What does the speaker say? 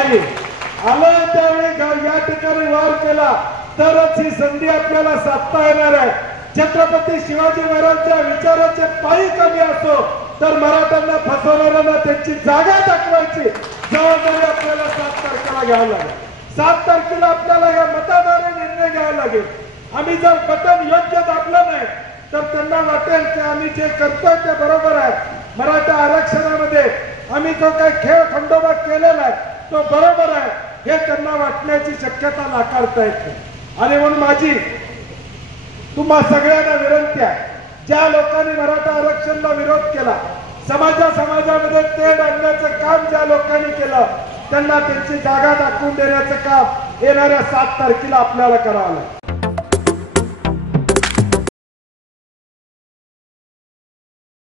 नाही आलं त्यावेळी या ठिकाणी वार केला तरच ही संधी आपल्याला साधता येणार आहे। छत्रपती शिवाजी महाराजांच्या विचाराचे पायी कमी असो तर मराठ्यांना फसवणाऱ्यांना त्यांची जागा दाखवायची जबाबदारी आपल्याला 7 तारखेला घ्यावी लागेल। 7 तारखेला आपल्याला या मताद्वारे निर्णय घ्यावा लागेल। आम्ही जर बटन योग्य दाबलं नाही तर त्यांना वाटेल की आम्ही जे करतोय ते बरोबर आहे, मराठा आरक्षणामध्ये आम्ही जो काही खेळ खंडोबा केलेला आहे तो बरोबर आहे हे त्यांना वाटण्याची शक्यता नाकारता येत नाही। आणि म्हणून माझी तुम्हा सगळ्यांना विनंती आहे, ज्या लोकांनी मराठा आरक्षणाला विरोध केला, समाजामध्ये तेढ आणण्याचं काम ज्या लोकांनी केलं त्यांना त्यांची जागा दाखवून देण्याचं काम येणाऱ्या 7 तारखेला आपल्याला करावं लागेल।